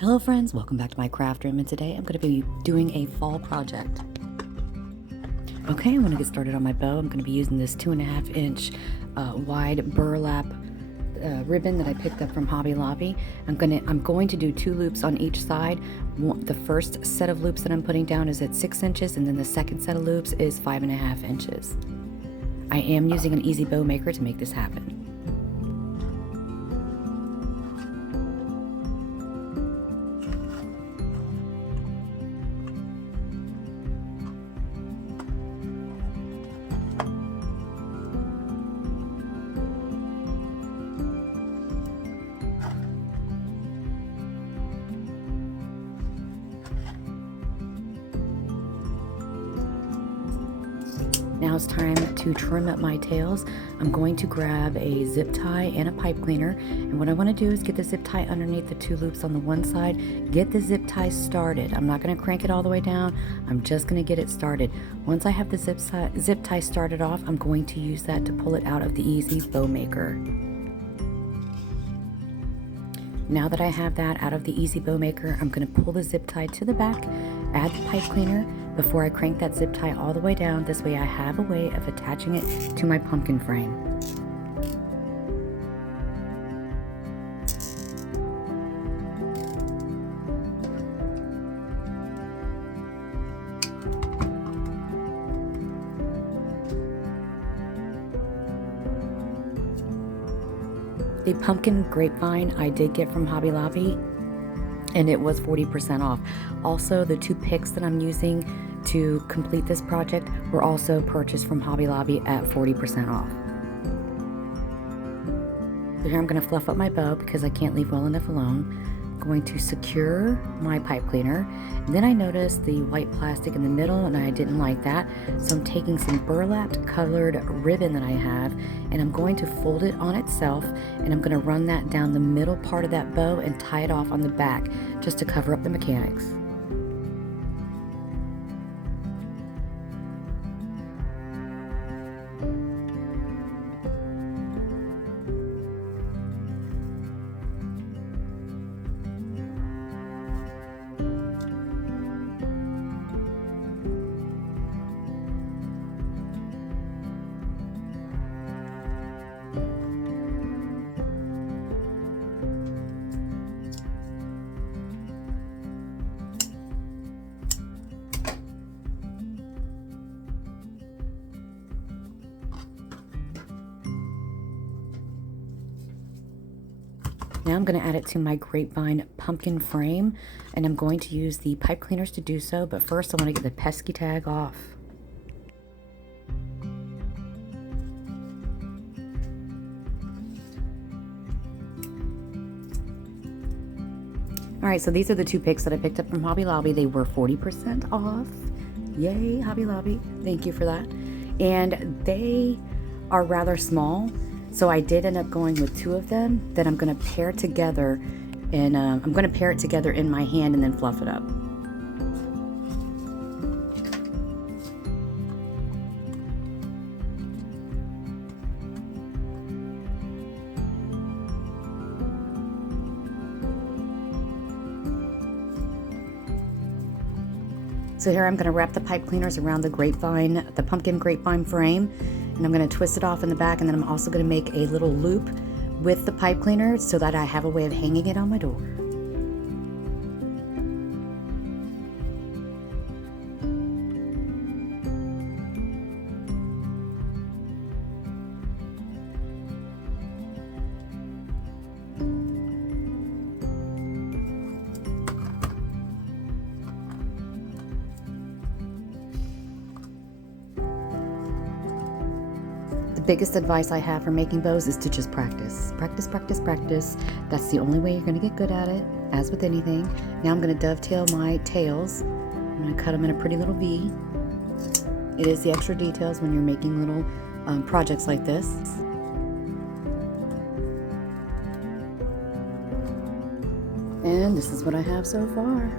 Hello friends, welcome back to my craft room, and today I'm going to be doing a fall project. Okay, I'm going to get started on my bow. I'm going to be using this 2.5 inch wide burlap ribbon that I picked up from Hobby Lobby. I'm going to do 2 loops on each side. The first set of loops that I'm putting down is at 6 inches, and then the second set of loops is 5.5 inches. I am using an easy bow maker to make this happen. Now it's time to trim up my tails. I'm going to grab a zip tie and a pipe cleaner, and what I want to do is get the zip tie underneath the 2 loops on the one side, get the zip tie started. I'm not going to crank it all the way down, I'm just going to get it started. Once I have the zip tie started off, I'm going to use that to pull it out of the easy bow maker. Now that I have that out of the easy bow maker, I'm going to pull the zip tie to the back, add the pipe cleaner before I crank that zip tie all the way down. This way I have a way of attaching it to my pumpkin frame. The pumpkin grapevine I did get from Hobby Lobby, and it was 40% off. Also, the 2 picks that I'm using to complete this project were also purchased from Hobby Lobby at 40% off. So here I'm going to fluff up my bow because I can't leave well enough alone. I'm going to secure my pipe cleaner. And then I noticed the white plastic in the middle, and I didn't like that. So I'm taking some burlap colored ribbon that I have, and I'm going to fold it on itself, and I'm going to run that down the middle part of that bow and tie it off on the back just to cover up the mechanics. Now I'm going to add it to my grapevine pumpkin frame, and I'm going to use the pipe cleaners to do so, but first I want to get the pesky tag off. Alright, so these are the 2 picks that I picked up from Hobby Lobby. They were 40% off. Yay, Hobby Lobby. Thank you for that. And they are rather small, so I did end up going with 2 of them that I'm going to pair together, and I'm going to pair it together in my hand and then fluff it up. So here I'm going to wrap the pipe cleaners around the pumpkin grapevine frame, and I'm going to twist it off in the back, and then I'm also going to make a little loop with the pipe cleaner so that I have a way of hanging it on my door. The biggest advice I have for making bows is to just practice. Practice, practice, practice. That's the only way you're going to get good at it, as with anything. Now I'm going to dovetail my tails. I'm going to cut them in a pretty little V. It is the extra details when you're making little projects like this. And this is what I have so far.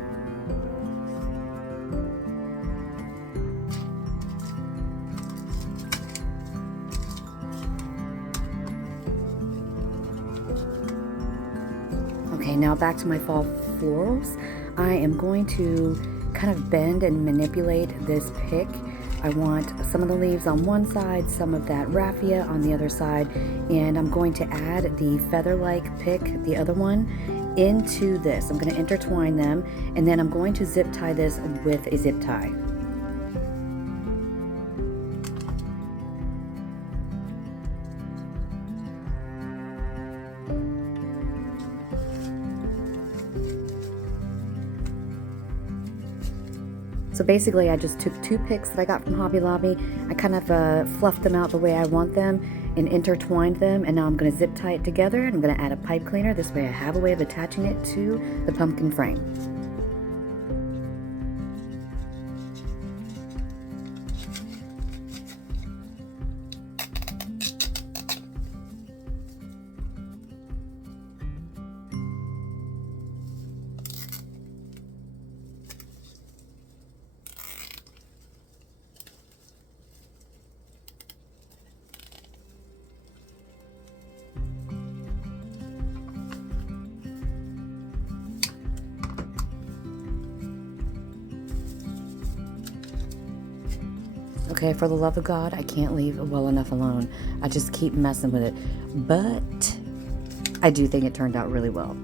Okay, now back to my fall florals. I am going to kind of bend and manipulate this pick. I want some of the leaves on one side, some of that raffia on the other side, and I'm going to add the feather-like pick, the other one, into this. I'm going to intertwine them, and then I'm going to zip tie this with a zip tie. So basically I just took 2 picks that I got from Hobby Lobby, I kind of fluffed them out the way I want them and intertwined them, and now I'm going to zip tie it together, and I'm going to add a pipe cleaner. This way I have a way of attaching it to the pumpkin frame. Okay, for the love of God, I can't leave it well enough alone. I just keep messing with it. But I do think it turned out really well.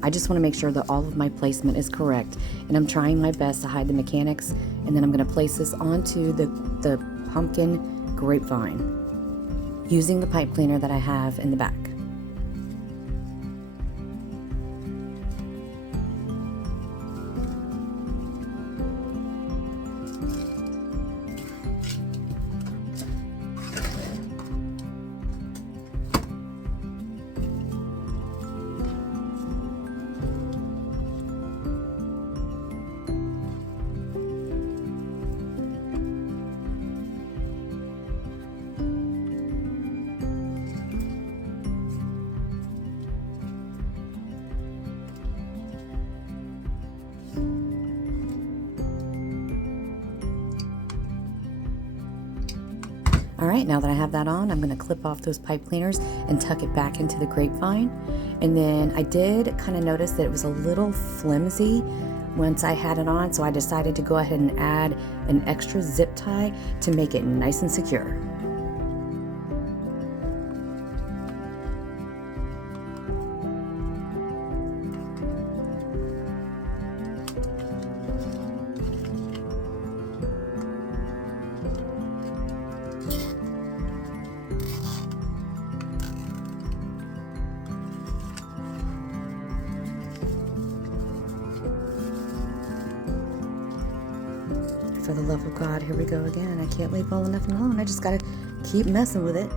I just want to make sure that all of my placement is correct, and I'm trying my best to hide the mechanics, and then I'm going to place this onto the pumpkin grapevine using the pipe cleaner that I have in the back. All right, now that I have that on, I'm gonna clip off those pipe cleaners and tuck it back into the grapevine. And then I did kind of notice that it was a little flimsy once I had it on, so I decided to go ahead and add an extra zip tie to make it nice and secure. For the love of God, here we go again. I can't leave well enough alone. I just gotta keep messing with it.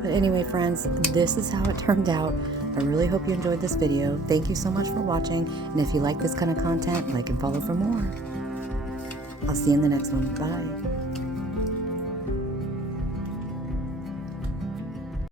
But anyway, friends, this is how it turned out. I really hope you enjoyed this video. Thank you so much for watching. And if you like this kind of content, like and follow for more. I'll see you in the next one. Bye.